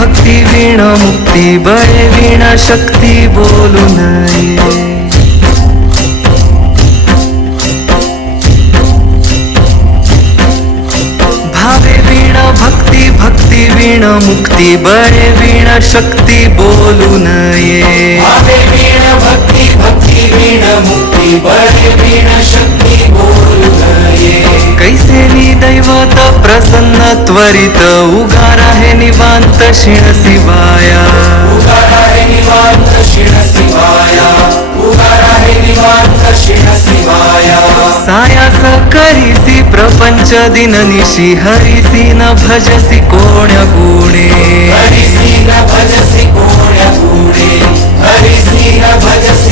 भक्ती वीण मुक्ती बळे वीण शक्ती बोलू नये. भावे वीण भक्ती भक्ती वीण मुक्ती बळे वीण शक्ती बोलू नये. भावे वीण भक्ती भक्ती वीण मुक्ती बळे वीण शक्ती बोलू नये. कैसे दैवत प्रसन्न त्वरित उगार आहे निवांत क्षीण शिवाया. उगार आहे निवांत क्षीण शिवाया. उगार आहे निवांत क्षीण शिवाया. सायास करीसी प्रपंच दिननिशी हरिसी न भजसी कोण्या गुणे. हरिसी न भजसी कोण्या गुणे. हरिसी न भजसी